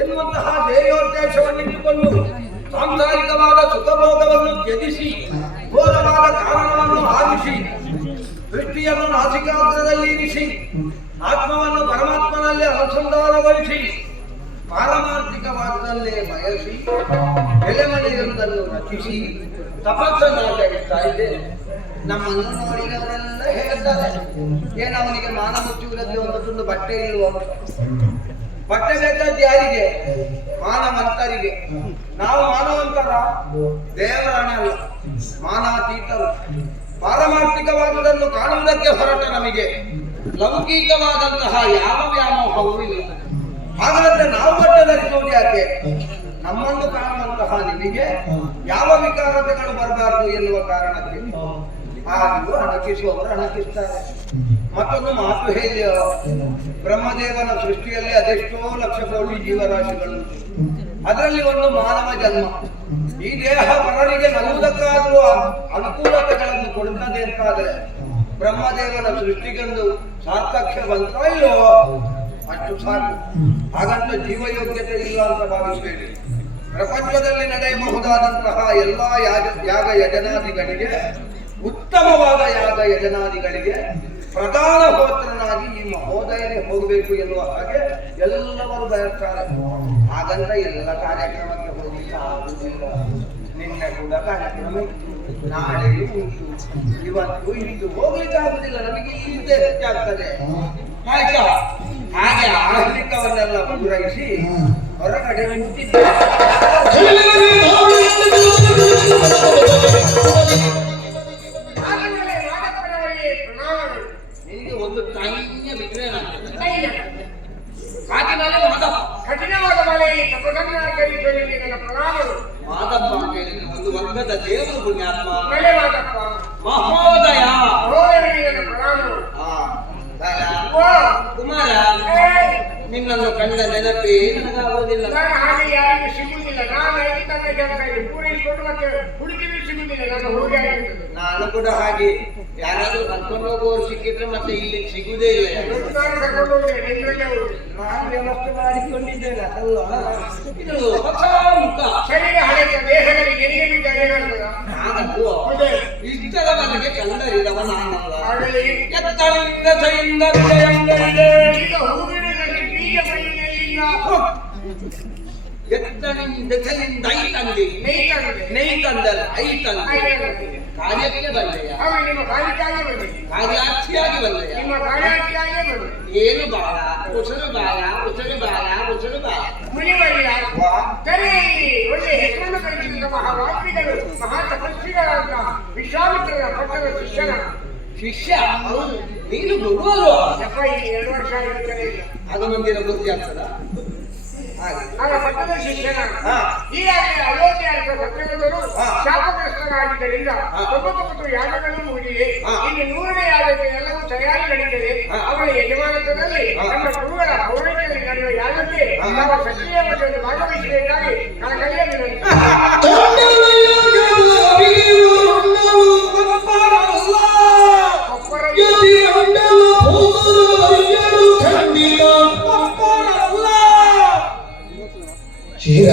ಎನ್ನುವಂತಹ ಧ್ಯೇಯೋದ್ದೇಶವನ್ನಿಟ್ಟುಕೊಂಡು ಸಾಂಸಾರಿಕವಾದ ಸುಖಭೋಗವನ್ನು ತ್ಯಜಿಸಿ ಘೋರವಾದ ಕಾರಣವನ್ನು ಆರಿಸಿ ದೃಷ್ಟಿಯನ್ನು ನಾಸಿಕಾಗ್ರದಲ್ಲಿ ಇರಿಸಿ ಆತ್ಮವನ್ನು ಪರಮಾತ್ಮನಲ್ಲಿ ಅನುಸಂಧಾನಗೊಳಿಸಿ ಪಾರಮಾರ್ಥಿಕವಾದದಲ್ಲೇ ಬಯಸಿ ಎಲೆಮನೆಯೊಂದನ್ನು ರಚಿಸಿ ತಪಸ್ಸನ್ನಾಚರಿಸ್ತಾ ಇದ್ದೇನೆ. ನಮ್ಮನ್ನು ನೋಡಿದವರೆಲ್ಲ ಹೇಳ್ತಾರೆ, ಏನು ಅವನಿಗೆ ಮಾನ ಮುಚ್ಚುವುದಕ್ಕೆ ಒಂದು ತುಂಡು ಬಟ್ಟೆ ಇಲ್ವ? ಬಟ್ಟೆ ಬೇಕಾದ ಯಾರಿಗೆ? ಮಾನವಂತರಿಗೆ. ನಾವು ಮಾನವಂತರ ದೇವರಾಣೆ ಅಲ್ಲ, ಮಾನಾತೀತರು. ಪಾರಮಾರ್ಥಿಕವಾದುದನ್ನು ಕಾಣುವುದಕ್ಕೆ ಹೊರಟ ನಮಗೆ ಲೌಕಿಕವಾದಂತಹ ಯಾವ ವ್ಯಾಮೋಹವೂ ಇಲ್ಲ. ಹಾಗಾದ್ರೆ ನಾವು ಬಟ್ಟೆ ಧರಿಸುವುದು ಯಾಕೆ? ನಮ್ಮನ್ನು ಕಾಣುವಂತಹ ನಿಮಗೆ ಯಾವ ವಿಕಾರತೆಗಳು ಬರಬಾರದು ಎನ್ನುವ ಕಾರಣಕ್ಕೆ ಆದರೂ ಅಣಕಿಸುವವರು ಅಣಕಿಸ್ತಾರೆ. ಮತ್ತೊಂದು ಮಾತು ಹೇಳಿ, ಬ್ರಹ್ಮದೇವನ ಸೃಷ್ಟಿಯಲ್ಲಿ ಅದೆಷ್ಟೋ ಲಕ್ಷ ಕೋಟಿ ಜೀವರಾಶಿಗಳು, ಅದರಲ್ಲಿ ಒಂದು ಮಾನವ ಜನ್ಮ. ಈ ದೇಹ ಪರರಿಗೆ ನಲುವುದಕ್ಕಾದರೂ ಅನುಕೂಲತೆಗಳನ್ನು ಕೊಡುತ್ತದೆ ಅಂತಾದರೆ ಬ್ರಹ್ಮದೇವನ ಸೃಷ್ಟಿಗೊಂದು ಸಾರ್ಥಕ್ಯ ಬಂತ ಇಲ್ಲೋ ಅಷ್ಟು ಸಾಕು. ಹಾಗಂತ ಜೀವಯೋಗ್ಯತೆ ಇಲ್ಲ ಅಂತ ಭಾವಿಸಬೇಡಿ. ಪ್ರಪಂಚದಲ್ಲಿ ನಡೆಯಬಹುದಾದಂತಹ ಎಲ್ಲಾ ಯಾಗ ಯಜನಾದಿಗಳಿಗೆ, ಉತ್ತಮವಾದ ಯಾಗ ಯಜನಾದಿಗಳಿಗೆ ಪ್ರಧಾನ ಹೋತ್ರನಾಗಿ ಈ ಮಹೋದಯನೇ ಹೋಗಬೇಕು ಎನ್ನುವ ಹಾಗೆ ಎಲ್ಲವರು ಬಯಸ್ತಾರೆ. ಹಾಗಂತ ಎಲ್ಲ ಕಾರ್ಯಕ್ರಮಕ್ಕೆ ಹೋಗಲಿಕ್ಕೆ ಆಗುವುದಿಲ್ಲ. ನಿನ್ನೆ ಕೂಡ ಕಾರ್ಯಕ್ರಮ ಇತ್ತು, ನಾಳೆಯೂ ಉಂಟು, ಇವತ್ತು ಇತ್ತು, ಹೋಗ್ಲಿಕ್ಕೆ ಆಗುದಿಲ್ಲ. ನಮಗೆ ಇಲ್ಲದೆ ಹೆಚ್ಚಾಗ್ತದೆ. ಆಯ್ತಾ? ಹಾಗೆ ಆರ್ಥಿಕವನ್ನೆಲ್ಲ ಪೂರೈಸಿ ಹೊರಗಡೆ ನಿಂತಿದ್ದ ನಿನಗೆ ಒಂದು ತಾಯಿಯ ಬಿಟ್ಟರೆ ಕಠಿಣವಾದ ಮಳೆಯಲ್ಲಿ ಮಾದಪ್ಪ ಒಂದು ವರ್ಗದ ದೇವರು ಪುಣ್ಯಾತ್ಮ ಮಹೋದಯ ಕುಮಾರ, ನಿನ್ನನ್ನು ಕಂಡ ನೆನಪೇ ನನಗಾಗೋದಿಲ್ಲ. ಹಾಗೆ ಯಾರಿಗೂ ಸಿಗುವುದಿಲ್ಲ. ನಾನು ಕೂಡ ಹಾಗೆ ಯಾರಾದ್ರೂ ಕರ್ಕೊಂಡು ಹೋಗುವವರು ಸಿಕ್ಕಿದ್ರೆ ಮತ್ತೆ ಇಲ್ಲಿ ಸಿಗುವುದೇ ಇಲ್ಲ. ನಾನು ವ್ಯವಸ್ಥೆ ಮಾಡಿಕೊಂಡಿದ್ದೇನೆ. ಅದಲ್ವಾ ಇದು ಹೊಸ ಮುಖ. ಇಷ್ಟರವರೆಗೆ ಕಂಡರಿದವ ನಾನಲ್ಲ. ಎತ್ತಳಿಂದ ಎತ್ತನಿಂದ ಐ ತಂದೆ ನೈ ತಂದಲ್ಲ ಐ ತಂದೆ ಕಾರ್ಯಕ್ಕೆ ಬಂದೆಯ, ಕಾರ್ಯಾರ್ಥಿಯಾಗಿ ಬಂದೆಯ. ಏನು ಬಾಳ ಉಸಿರು ಬಾಳ ಉಸಿರು ಬಾಳ ಉಸಿರು ಬಾಳ ಮುನಿವರಿಯ ಒಳ್ಳೆ ಹೆಸರನ್ನು ಕಲಿಸಿದ ಮಹಾವಾಗ್ಮಿಗಳು, ಮಹಾತಪಸ್ವಿಗಳಾದ ವಿಶ್ವಾಮಿತ್ರರ ಪಟ್ಟದ ಶಿಷ್ಯನ ಶಿಷ್ಯ. ನೀನು ಗುರುವರು. 2 ವರ್ಷ ಆಗಿರುತ್ತದೆ. ಅದು ಮಂದಿರ ಬುದ್ಧಿ ಆಗ್ತದ. ಪಟ್ಟದ ಶಿಕ್ಷಣ ಹೀಗಾಗಿ ಅಯೋಧ್ಯೆ ಸತ್ಯವಂತರು ಶಾಪಗ್ರಸ್ತರಾಗಿದ್ದರಿಂದ 99 ಯಾಗಗಳು ಮುಗಿದಿವೆ. ಇನ್ನು 100ನೇ ಯಾಗಕ್ಕೆ ಎಲ್ಲವೂ ತಯಾರಿ ನಡೀತದೆ. ಅವರ ಯಜಮಾನತ್ವದಲ್ಲಿ ನಮ್ಮ ಗುರುಗಳ ಪೌರಣಿಯಲ್ಲಿ ನಡೆಯುವ ಯಾಗಕ್ಕೆ ನಾವು ಸಕ್ರಿಯ ಮಟ್ಟದಲ್ಲಿ ಭಾಗವಹಿಸಬೇಕಾಗಿ ಕಳಕಳಿಯ ವಿನಂತಿ. ಶಿರ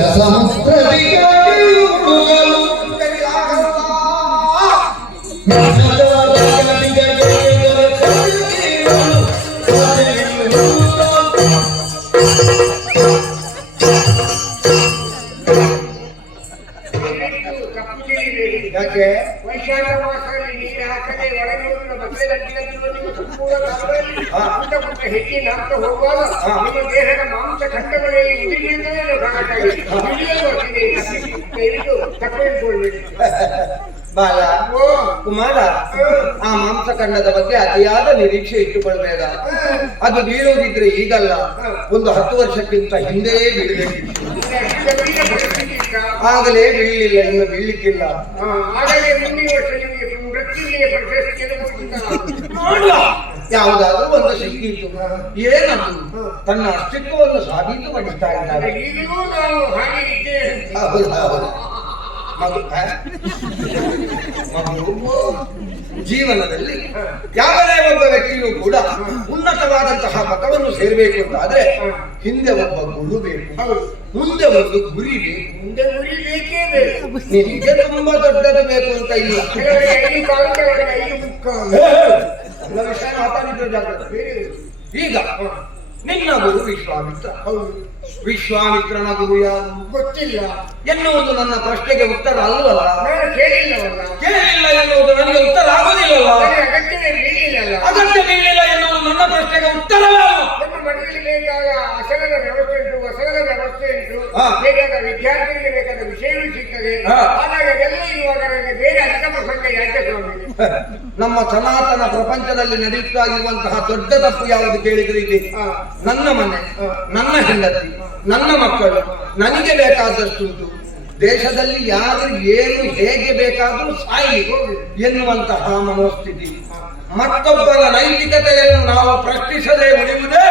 ಯಾಕೆ ವೈಶಾಖ ಮಾಸದಲ್ಲಿ ನೀರು ಹಾಕದೆ ಒಳಗೆ ಬಟ್ಟೆ ಹೆಚ್ಚಿನ ಹಾಕ್ತಾ ಹೋಗುವಾಗ ನಿಮ್ಮ ದೇಹದ ಮಾಂಸ ಖಂಡಗಳಲ್ಲಿ ಉದಿರಿಯಿಂದಲೇ ಬಾಲ ಕುಮಾರ, ಆ ಮಾಂಸಖಂಡದ ಬಗ್ಗೆ ಅತಿಯಾದ ನಿರೀಕ್ಷೆ ಇಟ್ಟುಕೊಳ್ಬೇಡ. ಅದು ಬೀಳುವುದಿದ್ರೆ ಈಗಲ್ಲ, ಒಂದು 10 ವರ್ಷಕ್ಕಿಂತ ಹಿಂದೆ ಬೀಳಬೇಕಿತ್ತು. ಆಗಲೇ ಬೀಳಲಿಲ್ಲ, ಇನ್ನು ಬೀಳಲಿಕ್ಕಿಲ್ಲ. ಯಾವುದಾದ್ರೂ ಒಂದು ಸಿಕ್ಕಿತ್ತು. ಏನದು? ತನ್ನ ಅಸ್ತಿತ್ವವನ್ನು ಸಾಬೀತುಪಡಿಸ್ತಾ ಇದ್ದಾರೆ. ಮಗು ಜೀವನದಲ್ಲಿ ಯಾವುದೇ ಒಬ್ಬ ವ್ಯಕ್ತಿಯೂ ಕೂಡ ಉನ್ನತವಾದಂತಹ ಪಥವನ್ನು ಸೇರಬೇಕು ಅಂತಾದ್ರೆ ಹಿಂದೆ ಒಬ್ಬ ಗುರು ಬೇಕು, ಮುಂದೆ ಒಂದು ಗುರಿ ಬೇಕು. ಮುಂದೆ ಗುರಿ ಬೇಕೇ ಬೇಕು. ನಿನಗೆ ತುಂಬಾ ದೊಡ್ಡದು ಬೇಕು ಅಂತ ಇಲ್ಲ. ಕೆಲವರಿಗೆ 5 ಕಾಲು, ಕೆಲವರಿಗೆ 5 ಮುಕ್ಕಾಲು. ಎಲ್ಲ ವಿಷಯ ಮಾತಾಡಿದ್ರು ಜಾಗ್ರತೆ. ಬೇರೆ ಈಗ ನಿನ್ನ ಗುರು ವಿಶ್ವಾಮಿತ್ರ. ಹೌದು, ವಿಶ್ವಾಮಿತ್ರನ ಗುರು ಯಾರು ಗೊತ್ತಿಲ್ಲ ಎನ್ನುವುದು ನನ್ನ ಪ್ರಶ್ನೆಗೆ ಉತ್ತರ ಅಲ್ಲವಲ್ಲ. ನಾನು ಕೇಳಿಲ್ಲವಲ್ಲ, ಕೇಳಿಲ್ಲ ಎನ್ನುವುದು ನನಗೆ ಉತ್ತರ ಆಗುವುದಿಲ್ಲವಲ್ಲ. ನನಗೆ ಅಗತ್ಯವೇ ಬೀಳಿಲ್ಲಲ್ಲ. ಅಗತ್ಯ ಬೀಳಿಲ್ಲ ಎನ್ನುವುದು ನನ್ನ ಪ್ರಶ್ನೆಗೆ ಉತ್ತರವೇ ಅಲ್ಲ. ನಮ್ಮ ಮನೆಯಲ್ಲಿ ಬೇಕಾದ ಅಸಲದ ವ್ಯವಸ್ಥೆ ಉಂಟು, ವಸಲದ ವ್ಯವಸ್ಥೆ ಉಂಟು, ಹಾ. ಬೇಕಾದ ವಿದ್ಯಾರ್ಥಿಗಳಿಗೆ ಬೇಕಾದ ವಿಷಯವೂ ಸಿಗ್ತದೆ. ಹಾ. ಹಾಗಾಗಿ ಅದೆಲ್ಲ ಇರುವಾಗ ನನಗೆ ಬೇರೆ ಅಧಿಕ ಪ್ರಸಂಗ ಯಾಕೆ ಸ್ವಾಮಿ? ನಮ್ಮ ಸನಾತನ ಪ್ರಪಂಚದಲ್ಲಿ ನಡೆಯುತ್ತಾ ಇರುವಂತಹ ದೊಡ್ಡ ತಪ್ಪು ಯಾವುದು ಕೇಳಿದ್ರೆ ಇದೆ. ಹಾ. ನನ್ನ ಮನೆ, ನನ್ನ ಹೆಂಡತಿ, ನನ್ನ ಮಕ್ಕಳು, ನನಗೆ ಬೇಕಾದಷ್ಟುಂಟು, ದೇಶದಲ್ಲಿ ಯಾರು ಏನು ಹೇಗೆ ಬೇಕಾದರೂ ಸಾಯಿ ಎನ್ನುವಂತಹ ಮನೋಸ್ಥಿತಿ. ಮತ್ತೊಬ್ಬರ ನೈತಿಕತೆಯನ್ನು ನಾವು ಪ್ರಶ್ನಿಸದೆ ಉಳಿಯುವುದೇ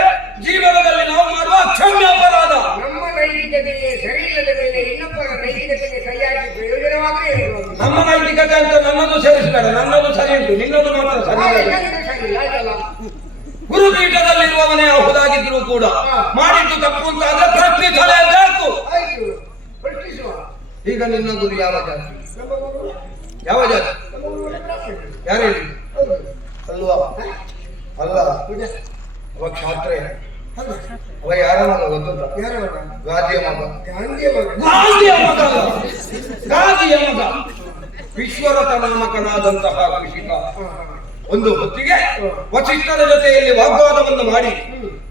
ಜೀವನದಲ್ಲಿ ನಾವು ಮಾಡುವ ಅಕ್ಷಮ್ಯ ಅಪರಾಧ. ನಮ್ಮ ನೈತಿಕತೆಗೆ ಸರಿ ಇಲ್ಲದ ಮೇಲೆ ಇನ್ನೊಬ್ಬರ ನೈತಿಕತೆಗೆ ಸರಿಯಾಗಿ ಪ್ರಯೋಜನವಾಗೇ ಇರುವುದು. ನಮ್ಮ ನೈತಿಕತೆ ಅಂತ ನನ್ನದು ಸೇರಿಸಬೇಡ. ನನ್ನದು ಸರಿ ಉಂಟು, ನಿನ್ನದು ಮಾತ್ರ ಸರಿ ಇಲ್ಲ. ಸರಿ ಇಲ್ಲ, ಆಯ್ತಲ್ಲ? ಗುರುಪೀಠದಲ್ಲಿರುವವನೇ ಯಾವುದಾಗಿದ್ರು ಕೂಡ ಮಾಡಿದ್ದು ತಪ್ಪು ಅಂತ ಆದ್ರೆ ಪ್ರಶ್ನಿಸಲೇಬೇಕು. ಆಯ್ತು, ಪ್ರಶ್ನಿಸುವ. ಈಗ ನಿನ್ನ ಗುರು ಯಾವ ಜಾತಿ? ನಮ್ಮ ಗುರು, ಯಾವ ಜಾತಿ? ನಮ್ಮ ಗುರು ಬ್ರಾಹ್ಮಣ. ಯಾರು ಹೇಳಿ? ಹೌದು. ಅಲ್ವಾ? ಅಲ್ಲ, ಪೂಜೆ. ಅವ ಕ್ಷಾತ್ರೆಯ. ಹೌದು. ಅವ ಯಾರ ಮಗ ಗೊತ್ತುಂಟ? ಯಾರ ಮಗ? ಗಾದಿಯ ಮಗ. ಗಾಂಧಿಯ ಮಗ. ಗಾದಿಯ ಮಗ ಅಲ್ಲ, ಗಾದಿಯ ಮಗ. ವಿಶ್ವರಥ ನಾಮಕನಾದಂತಹ ಕೃಷಿಕ ಒಂದು ಹೊತ್ತಿಗೆ ವಸಿಷ್ಠರ ಜೊತೆಯಲ್ಲಿ ವಾಗ್ವಾದವನ್ನು ಮಾಡಿ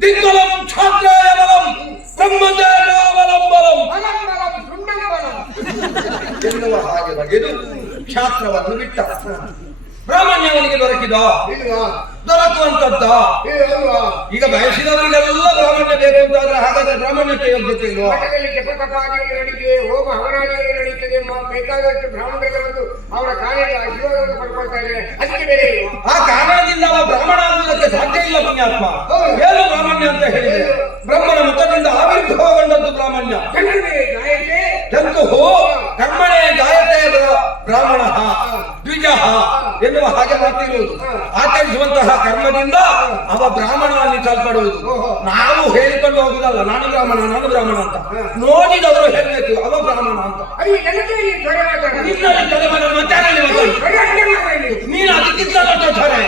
ದಿಗ್ಬಲಂ ಛಾತ್ರಾಯ ಬಲಂ ಬ್ರಹ್ಮಚಾರ್ಯಾವಲಂಬಲಂ ಬಲಂ ಸುಣ್ಣಂಬಲಂ ಎನ್ನುವ ಹಾಗೆ ಬಗೆದು ಕ್ಷಾತ್ರವನ್ನು ಬಿಟ್ಟ. ಬ್ರಾಹ್ಮಣ್ಯವನಿಗೆ ದೊರಕಿದ, ಇಲ್ವಾ? ದೊರಕುವಂತದ್ದ. ಅಲ್ವಾ? ಈಗ ಬಯಸಿದವರಿಗೆಲ್ಲ ಬ್ರಾಹ್ಮಣ್ಯ ಬೇಕು ಅಂತಾದ್ರೆ ಹಾಗಾದ್ರೆ ಬ್ರಾಹ್ಮಣ್ಯಕ್ಕೆ ಯೋಗ್ಯತೆ ಇಲ್ವಾ? ಮಠದಲ್ಲಿ ಜಪತಪಾದಿಗಳು ನಡೀತದೆ, ಹೋಮ ಹವನಾದಿಗಳು ನಡೀತದೆ, ಬೇಕಾದಷ್ಟು ಬ್ರಾಹ್ಮಣರಿಗೆ ಬಂದು ಅವರ ಕಾರ್ಯದ ಆಶೀರ್ವಾದವನ್ನು ಪಡ್ಕೊಳ್ತಾ ಇದ್ದಾರೆ. ಅದಕ್ಕೆ ಬೇರೆ ಇಲ್ವಾ? ಆ ಕಾರಣದಿಂದ ಅವ ಬ್ರಾಹ್ಮಣ ಆಗುವುದಕ್ಕೆ ಸಾಧ್ಯ ಇಲ್ಲ. ಪುಣ್ಯಾತ್ಮ ಏನು ಬ್ರಾಹ್ಮಣ್ಯ ಅಂತ ಹೇಳಿದ್ರೆ ಬ್ರಹ್ಮನ ಮುಖದಿಂದ ಆವಿರ್ಭಾವಗೊಂಡದ್ದು ಬ್ರಾಹ್ಮಣ್ಯ. ಕಣ್ಣೇ ಗಾಯತೆ ಜಂತು ಕರ್ಮಣೇ ಗಾಯತೆ ಬ್ರಾಹ್ಮಣ ದ್ವಿಜ ಎನ್ನುವ ಹಾಗೆ ಮಾತಿರುವುದು. ಆಚರಿಸುವಂತಹ ಕರ್ಮದಿಂದ ಅವ ಬ್ರಾಹ್ಮಣ ಅನ್ನಿಸಲ್ಪಡುವುದು. ನಾವು ಹೇಳಿಕೊಂಡು ಹೋಗುದಲ್ಲ ನಾನು ಬ್ರಾಹ್ಮಣ ಅಂತ. ನೋಡಿದವರು ಹೇಳಬೇಕು ಅವ ಬ್ರಾಹ್ಮಣ ಅಂತ. ನಿನ್ನಲ್ಲಿ ತಲೆಮಾರು ಮತ್ತಾರಲ್ಲಿ ನೀನು ಅದಕ್ಕಿಂತ ದೊಡ್ಡ ಛರೆ.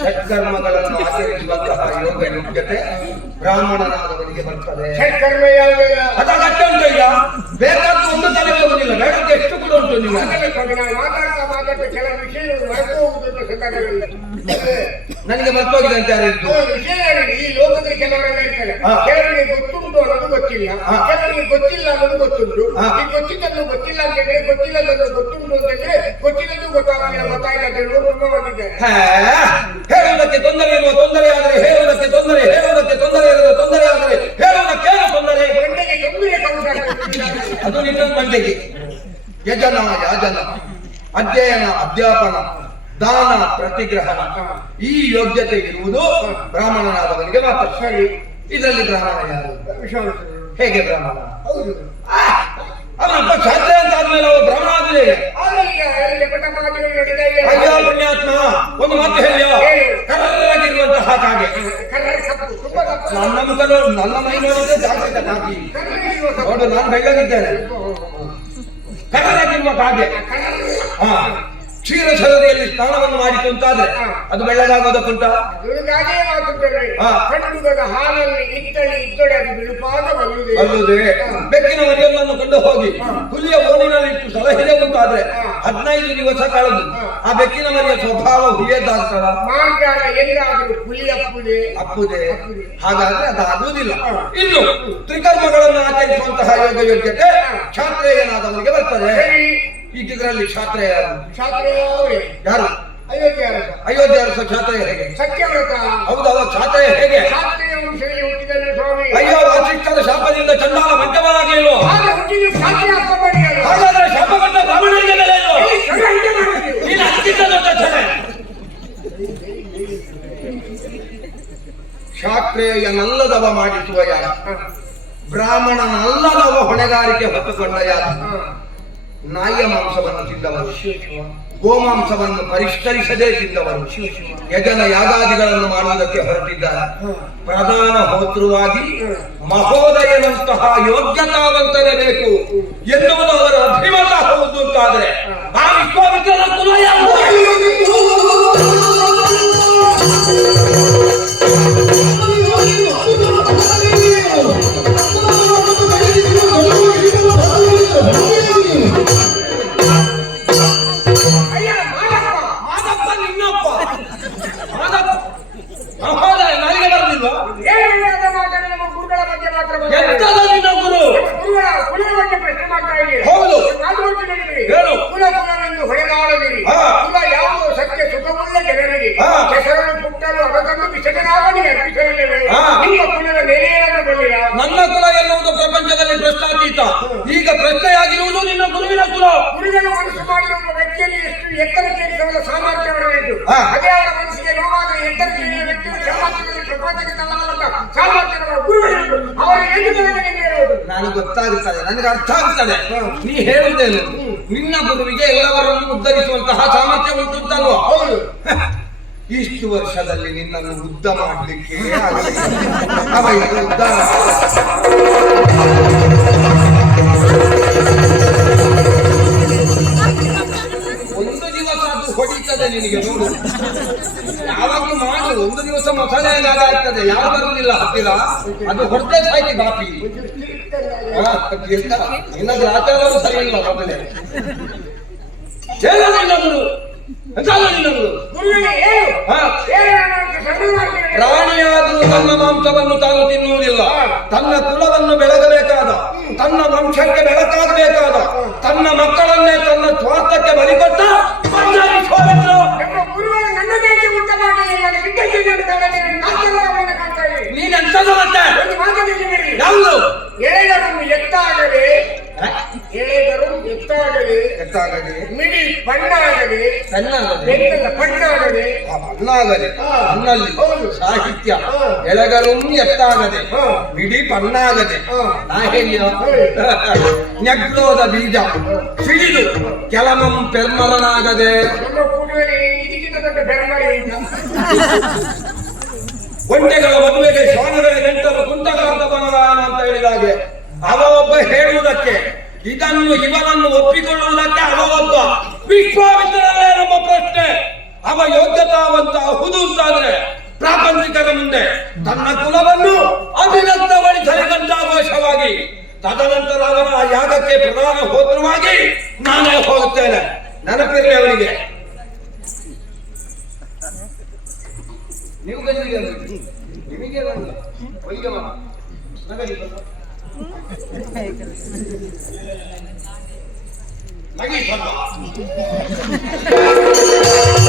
ಷಟ್ಕರ್ಮಗಳನ್ನು ಆಚರಿಸುವಂತಹ ಯೋಗ ಯೋಗ್ಯತೆ ಬ್ರಾಹ್ಮಣನಾದವನಿಗೆ ಬರ್ತದೆ. ಷಟ್ಕರ್ಮ ಯಾವುದಿಲ್ಲ. ಅದಕ್ಕೆ ಉಂಟು. ಈಗ ಬೇಕಾದ ಒಂದು ತಲೆ ಹೋಗುದಿಲ್ಲ, ಬೇಡಕ್ಕೆ ಎಷ್ಟು ಕೂಡ ಉಂಟು. ನೀವು ಮಾತಾಡ್ತಾ ಕೆಲವು ವಿಷಯಗಳು ಮರೆತು ಹೋಗುವುದನ್ನು ಸಂದರ್ಭದಲ್ಲಿ ನನಗೆ ಮರ್ತೋಗಿದೆ ಅಂತ ಯಾರಿದ್ದು ವಿಷಯ ಈ ಲೋಕದಲ್ಲಿ ಕೆಲವರೆಲ್ಲ ಇರ್ತಾರೆ. ಕೆಲವರಿಗೆ ಗೊತ್ತುಂಟು ಅನ್ನೋದು ಗೊತ್ತಿಲ್ಲ, ಕೆಲವರಿಗೆ ಗೊತ್ತಿಲ್ಲ ಅನ್ನೋದು ಗೊತ್ತುಂಟು. ಈ ಗೊತ್ತಿದ್ದನ್ನು ಗೊತ್ತಿಲ್ಲ ಅಂತಂದ್ರೆ, ಗೊತ್ತಿಲ್ಲದನ್ನು ಗೊತ್ತುಂಟು ಅಂತಂದ್ರೆ, ಗೊತ್ತಿಲ್ಲದ್ದು ಗೊತ್ತಾಗಲಿಲ್ಲ ಗೊತ್ತಾಯಿಲ್ಲ ಅಂತ ಹೇಳುವುದು ತುಂಬ ಬಂದಿದ್ದಾರೆ. ಹೇಳುವುದಕ್ಕೆ ತೊಂದರೆ ಇರುವ ತೊಂದರೆ ಆದರೆ ಹೇಳುವುದಕ್ಕೆ ತೊಂದರೆ, ಹೇಳುವುದಕ್ಕೆ ತೊಂದರೆ ಇರುವ ತೊಂದರೆ ಆದರೆ ಹೇಳುವುದಕ್ಕೇನು ತೊಂದರೆ? ಗಂಟೆಗೆ ತೊಂದರೆ ಕೌಂಟಾಗ್ತದೆ. ಅದು ನಿನ್ನ ಮಂಡಿಗೆ. ಯಜನ ಯಾಜನ, ಅಧ್ಯಯನ ಅಧ್ಯಾಪನ, ದಾನ ಪ್ರತಿಗ್ರಹಣ, ಈ ಯೋಗ್ಯತೆ ಇರುವುದು ಬ್ರಾಹ್ಮಣನಾದವನಿಗೆ ಮಾತ್ರ. ಸರಿ, ಇದರಲ್ಲಿ ಬ್ರಾಹ್ಮಣ ಯಾರು? ವಿಶ್ವಾಮಿತ್ರರು. ಹೇಗೆ ಬ್ರಾಹ್ಮಣ? ಹೌದು. ಅವನಪ್ಪ ಛಾತ್ರೆ ಅಂತ ಆದ್ಮೇಲೆ ಅವ ಬ್ರಾಹ್ಮಣ ಆದ್ರೆ ಅಯ್ಯೋ ಪುಣ್ಯಾತ್ಮ ಒಂದು ಮಾತು ಹೇಳಿಯೋ, ಕರ್ರಾಗಿರುವಂತಹ ಕಾಗೆ. ನನ್ನ ಮುಖ ನೋಡು, ನನ್ನ ಮೈ ನೋಡಿದ್ರೆ ಜಾಗೃತ ಕಾಗಿ ನೋಡು, ನಾನು ಬೆಳ್ಳಗಿದ್ದೇನೆ. ಕರ್ರಾಗಿರುವ ಕಾಗೆ ಕ್ಷೀರ ಸರದಿಯಲ್ಲಿ ಸ್ನಾನವನ್ನು ಮಾಡಿತು ಅಂತಾದ್ರೆ ಅದು ಬೆಳ್ಳಗಾಗೋದಕ್ಕುಂಟ? ಖಂಡುಗದ ಹಾಲಲ್ಲಿ ಇತ್ತಳಿ ಇತ್ತಡೆ ಅದು ಬಿಳುಪಾದ ಬಲ್ಲುದೆ. ಬೆಕ್ಕಿನ ಮರಿಯೊಂದನ್ನು ಕೊಂಡು ಹೋಗಿ ಹುಲಿಯ ಬೋನಿನಲ್ಲಿ ಇಟ್ಟು ಸಲಹಿದೆ ಅಂತಾದ್ರೆ 15 ದಿವಸ ಕಳೆದು ಆ ಬೆಕ್ಕಿನ ಮರಿಯ ಸ್ವಭಾವ ಹುಲಿಯದ್ದಾಗ್ತದ? ಮಾರ್ಗಾಲ ಎಲ್ಲಾದರೂ ಹುಲಿ ಅಪ್ಪುದೆ. ಹಾಗಾದ್ರೆ ಅದಾಗುವುದಿಲ್ಲ. ಇನ್ನು ತ್ರಿಕರ್ಮಗಳನ್ನು ಆಚರಿಸುವಂತಹ ಯೋಗ ಯೋಗ್ಯತೆ ಕ್ಷಾತ್ರೇಯನಾದವನಿಗೆ ಬರ್ತದೆ. ಇದರಲ್ಲಿ ಕ್ಷಾತ್ರೇಯ ಯಾರು? ಅಯೋಧ್ಯ ಅರಸ ಕ್ಷಾತ್ರೇಯ ಹೇಗೆ? ಸತ್ಯವ್ರತ. ಹೌದು, ಅವ ಕ್ಷಾತ್ರೇಯ ಹೇಗೆ? ಕ್ಷಾತ್ರೇಯ ವಂಶದಲ್ಲಿ ಹುಟ್ಟಿದನು ಸ್ವಾಮಿ. ಅಯ್ಯೋ, ವಾಸಿಷ್ಠರ ಶಾಪದಿಂದ ಚಂಡಾಲ ಪಂಚಮರಾಗಲಿಲ್ಲ. ಹಾಗಾದ್ರೆ ಶಾಪಗೊಂಡ ಬ್ರಾಹ್ಮಣರಿಗೆ ಬೆಲೆ ಇಲ್ವೋ? ನೀನು ಅದಕ್ಕಿಂತ ದೊಡ್ಡ ಛಲೆ. ಕ್ಷಾತ್ರೇಯನಲ್ಲದವ ಮಾಡಿಸುವ ಯಾರ? ಬ್ರಾಹ್ಮಣನಲ್ಲದವ ಹೊಣೆಗಾರಿಕೆ ಹೊತ್ತುಕೊಂಡ ಯಾರು? ನಾಯಿಯ ಮಾಂಸವನ್ನು ತಿಂದವರು, ಗೋಮಾಂಸವನ್ನು ಪರಿಷ್ಕರಿಸದೇ ತಿಂದವರು, ಯಜನ ಯಾಗಾದಿಗಳನ್ನು ಮಾಡುವುದಕ್ಕೆ ಹೊರಟಿದ್ದಾರೆ. ಪ್ರಧಾನ ಹೋತೃವಾಗಿ ಮಹೋದಯನಂತಹ ಯೋಗ್ಯತಾವಂತನೇ ಬೇಕು ಎನ್ನುವುದು ಅವರ ಅಭಿಮತ ಹೌದು ಅಂತಾದ್ರೆ ಆ ವಿಶ್ವಾಮಿತ್ರನ ಕುಲ ಯಾವುದು? ಅಯ್ಯ ಮಾದಪ್ಪ, ಮಾದಪ್ಪ ನಿನ್ನಪ್ಪ. ಮಾದಪ್ಪ ಮಹೋದಯ ನನಗೆ ಬರಲಿಲ್ಲ. ಏನಿಲ್ಲದ ಮಾತನ್ನು ನಮ್ಮ ಗುರುಗಳ ಬಗ್ಗೆ ಮಾತ್ರ ಗೊತ್ತಿದೆ. ಎಂತದ ನಿನ್ನ ಗುರು? ಗುರುಗಳ ಕುಲದ ಬಗ್ಗೆ ಪ್ರಶ್ನೆ ಮಾಡ್ತಾ ಇದ್ದೀರಿ. ಹೌದು. ಕಾದುಕೊಂಡಿದ್ದೀರಿ. ಹೇಳು. ಕುಲವೆಂದು ಹೊಡೆದಾಡದಿರಿ. ಹಾ. ಕುಲ ಯಾವುದು ಸತ್ಯ ಸುಖವುಳ್ಳ ಜನರಿಗೆ ಹಾ. ಹೆಸರನ್ನು ಪುಟ್ಟಲು ಅದಕ್ಕೊಂದು ವಿಸರ್ಜನಾವನಿಗೆ ಅರ್ಪಿಸಲಿಲ್ಲವೇ? ಹಾ. ನಿಮ್ಮ ಕುಲದ ನೆಲೆಯನ್ನು ಬಲ್ಲಿರ. ನನ್ನ ಕುಲ ಎನ್ನುವುದು ಪ್ರಪಂಚದಲ್ಲಿ ಪ್ರಶ್ನಾತೀತ. ಈಗ ಪ್ರಶ್ನೆಯಾಗಿರುವುದು ನಿನ್ನ ಗುರುವಿನ ಕುಲ. ಗುರುಗಳು ಮನಸ್ಸು ಮಾಡಿರುವ ವ್ಯಕ್ತಿಯಲ್ಲಿ ಎಷ್ಟು ಎತ್ತರಕ್ಕೇರಿಸುವ ಸಾಮರ್ಥ್ಯ ಬರಬೇಕು. ಹಾ. ಅದೇ ಅವರ ಮನಸ್ಸಿಗೆ ನೋವಾದ ಎತ್ತರಕ್ಕೇರಿಯ ವ್ಯಕ್ತಿಗಳು ಸಾಮರ್ಥ್ಯದಲ್ಲಿ ಪ್ರಪಂಚಕ್ಕೆ ತಳ್ಳಬಲ್ಲ ಸಾಮರ್ಥ್ಯಗಳ ಗುರುಗಳು ಅವರ ಎದುರುಗಡೆ ಇರುವುದು. ನಾನು ಗೊತ್ತಾಗುತ್ತದೆ, ನನಗೆ ಅರ್ಥ ಆಗುತ್ತದೆ. ನೀ ಹೇಳುವುದೇನು? ನಿನ್ನ ಗುರುವಿಗೆ ಎಲ್ಲವರನ್ನು ಉದ್ಧರಿಸುವಂತಹ ಸಾಮರ್ಥ್ಯ ಉಂಟು ಅಂತಲ್ವಾ? ಹೌದು. ಇಷ್ಟು ವರ್ಷದಲ್ಲಿ ನಿನ್ನನ್ನು ಉದ್ದ ಮಾಡಲಿಕ್ಕೆ ಆಗಲಿಲ್ಲ. ಅವ ಈಗ ಉದ್ಧಾರ ಒಂದು ದಿವಸ ಅದು ಹೊಡಿತದೆ ನಿನಗೆ, ನೋಡು. ಯಾವಾಗಲೂ ಮಾಡು, ಒಂದು ದಿವಸ ಮೊಸಳೆ ಆಗ್ತದೆ. ಯಾರು ಬರುವುದಿಲ್ಲ ಹತ್ತಿರ, ಅದು ಹೊಡೆದೇ ಸಾಯ್ತಿ ಬಾಪಿ. ನಿನ್ನ ಗ್ರಾಚಾರವೂ ಸರಿ ಇಲ್ಲ ಮೊದಲೇ. ಹೇಳು ನಿನ್ನ ಗುರು, ಎಂತಲ್ಲ ನಿನ್ನ ಗುರು? ಗುರುಗಳೇ ಏನು? ಹಾ. ಪ್ರಾಣಿಯಾದರೂ ತನ್ನ ಮಾಂಸವನ್ನು ತಾನು ತಿನ್ನುವುದಿಲ್ಲ. ತನ್ನ ಕುಲವನ್ನು ಬೆಳಗಬೇಕಾದ, ತನ್ನ ವಂಶಕ್ಕೆ ಬೆಳಕಾಗಬೇಕಾದ, ತನ್ನ ಮಕ್ಕಳನ್ನೇ ತನ್ನ ಸ್ವಾರ್ಥಕ್ಕೆ ಬಲಿಕೊಟ್ಟ ವಿಶ್ವಾಮಿತ್ರ. ನಮ್ಮ ಗುರುಗಳು ನನ್ನದೇಕೆ ಊಟ ಮಾಡಿ ನಾನು ಕಾಣ್ತಾ ಇದ್ದೀನಿ. ನೀನೆಂತದ ಮತ್ತೆ? ಒಂದು ಮಾತನಾಡಿದ್ದೀರಿ. ಯಾವುದು? ಎಳೆದರು ಎತ್ತಾಗದೆ, ಎಳೆದರು ಎತ್ತಾಗದೆ, ಮಿಡಿ ಬಣ್ಣಾಗದೆ, ಬೆತ್ತಲ ಬಣ್ಣಾಗದೆ, ಬಣ್ಣಾಗದೆ ಅನ್ನಲ್ಲಿ ಹೌದು. ಸಾಹಿತ್ಯ. ಹಾ. ಎಳೆಗರು ಎತ್ತಾಗದೆ, ಹಾ. ಬಿಡಿ ಬಣ್ಣಾಗದೆ, ಹಾ. ನಾಹೇಲ್ಯ ನೆಗ್ಲೋದ ಬೀಜ ಸಿಡಿದು ಕೆಲಮಂ ಪೆರ್ಮಲನಾಗದೆ. ನಮ್ಮ ಕೂಡಲೇ ಇದಕ್ಕಿಂತ ದೊಡ್ಡ ಬೆರಮರಿ ಇಲ್ಲ. ಒಂಟೆಗಳ ಮದುವೆಗೆ ಶ್ವಾನಗಳ ನೆಂಟರು ಕುಂಟಗಾರದ ಬನಗಾಯನ ಅಂತ ಹೇಳಿದಾಗೆ ಅವ ಒಬ್ಬ ಹೇಳುವುದಕ್ಕೆ, ಇದನ್ನು ಇವನನ್ನು ಒಪ್ಪಿಕೊಳ್ಳುವುದಕ್ಕೆ ಅವ ಒಬ್ಬ. ವಿಶ್ವಾಮಿತ್ರರಲ್ಲೇ ನಮ್ಮ ಪ್ರಶ್ನೆ. ಅವ ಯೋಗ್ಯತಾವಂತ ಹೌದು ಅಂತಾದ್ರೆ ಪ್ರಾಪಂಚಿಕರ ಮುಂದೆ ತನ್ನ ಕುಲವನ್ನು ಅಭಿನಂದಗೊಳಿಸಲಿದಂತಾಘೋಷವಾಗಿ, ತದನಂತರ ಅವನ ಆ ಯಾಗಕ್ಕೆ ಪ್ರಧಾನ ಹೋತೃವಾಗಿ ನಾನೇ ಹೋಗುತ್ತೇನೆ. ನೆನಪಿರಲಿ ಅವನಿಗೆ. ನೀವು ಗಂಜಿಗೆ ನಿಮಗೆ ನಗಿ ಸ್ವಲ್ಪ